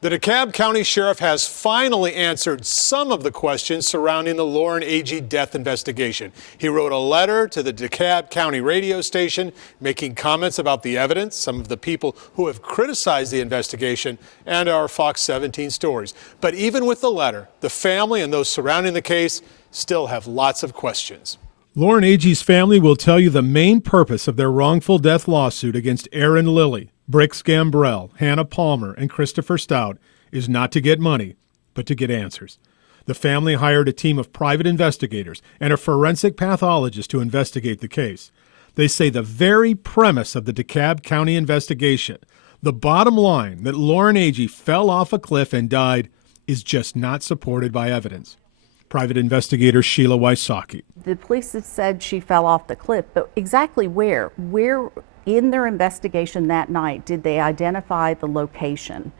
The DeKalb County Sheriff has finally answered some of the questions surrounding the Lauren Agee death investigation. He wrote a letter to the DeKalb County radio station making comments about the evidence, some of the people who have criticized the investigation, and our Fox 17 stories. But even with the letter, the family and those surrounding the case still have lots of questions. Lauren Agee's family will tell you the main purpose of their wrongful death lawsuit against Aaron Lilly, Brix Gambrell, Hannah Palmer, and Christopher Stout is not to get money, but to get answers. The family hired a team of private investigators and a forensic pathologist to investigate the case. They say the very premise of the DeKalb County investigation, the bottom line that Lauren Agee fell off a cliff and died, is just not supported by evidence. Private investigator Sheila Wysocki. The police have said she fell off the cliff, but exactly where? Where in their investigation that night did they identify the location?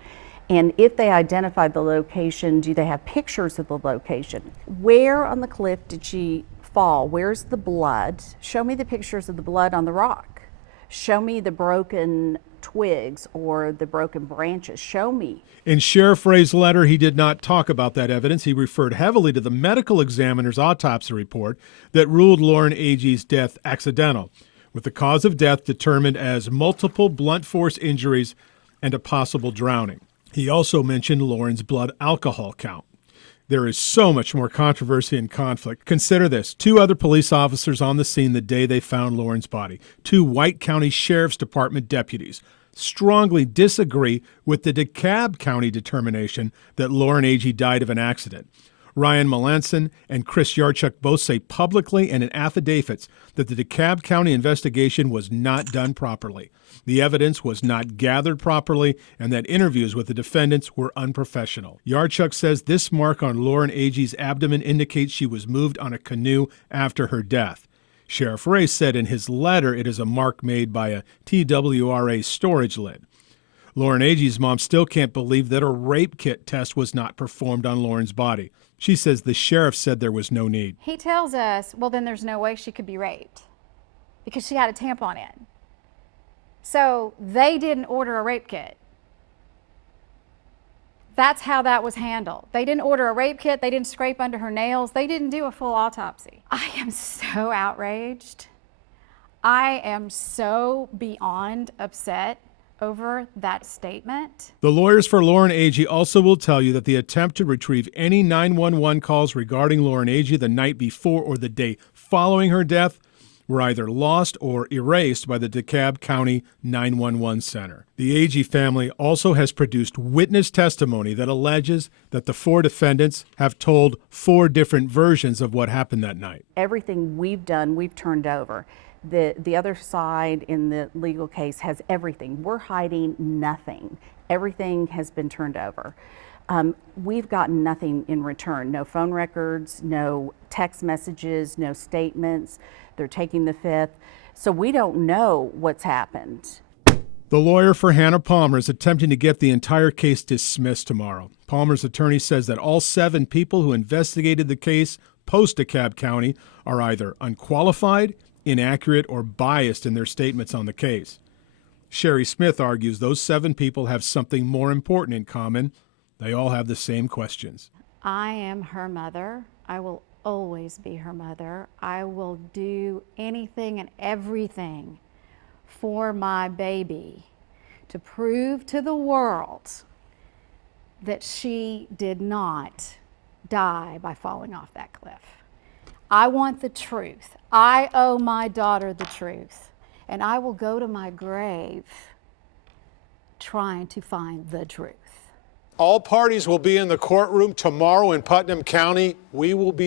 And if they identified the location, do they have pictures of the location? Where on the cliff did she fall? Where's the blood? Show me the pictures of the blood on the rock. Show me the broken twigs or the broken branches. Show me. In Sheriff Ray's letter, he did not talk about that evidence. He referred heavily to the medical examiner's autopsy report that ruled Lauren Agee's death accidental, with the cause of death determined as multiple blunt force injuries and a possible drowning. He also mentioned Lauren's blood alcohol count. There is so much more controversy and conflict. Consider this. 2 other police officers on the scene the day they found Lauren's body, 2 White County Sheriff's Department deputies, strongly disagree with the DeKalb County determination that Lauren Agee died of an accident. Ryan Melanson and Chris Yarchuk both say publicly and in affidavits that the DeKalb County investigation was not done properly. The evidence was not gathered properly, and that interviews with the defendants were unprofessional. Yarchuk says this mark on Lauren Agee's abdomen indicates she was moved on a canoe after her death. Sheriff Ray said in his letter it is a mark made by a TWRA storage lid. Lauren Agee's mom still can't believe that a rape kit test was not performed on Lauren's body. She says the sheriff said there was no need. He tells us, well, then there's no way she could be raped because she had a tampon in. So they didn't order a rape kit. That's how that was handled. They didn't order a rape kit. They didn't scrape under her nails. They didn't do a full autopsy. I am so outraged. I am so beyond upset over that statement. The lawyers for Lauren Agee also will tell you that the attempt to retrieve any 911 calls regarding Lauren Agee the night before or the day following her death were either lost or erased by the DeKalb County 911 Center. The Agee family also has produced witness testimony that alleges that the 4 defendants have told 4 different versions of what happened that night. Everything we've done, we've turned over. The other side in the legal case has everything. We're hiding nothing. Everything has been turned over. We've gotten nothing in return. No phone records, no text messages, no statements. They're taking the 5th. So we don't know what's happened. The lawyer for Hannah Palmer is attempting to get the entire case dismissed tomorrow. Palmer's attorney says that all 7 people who investigated the case post-DeKalb County are either unqualified, inaccurate, or biased in their statements on the case. Sherry Smith argues those 7 people have something more important in common. They all have the same questions. I am her mother. I will always be her mother. I will do anything and everything for my baby to prove to the world that she did not die by falling off that cliff. I want the truth. I owe my daughter the truth, and I will go to my grave trying to find the truth. All parties will be in the courtroom tomorrow in Putnam County. We will be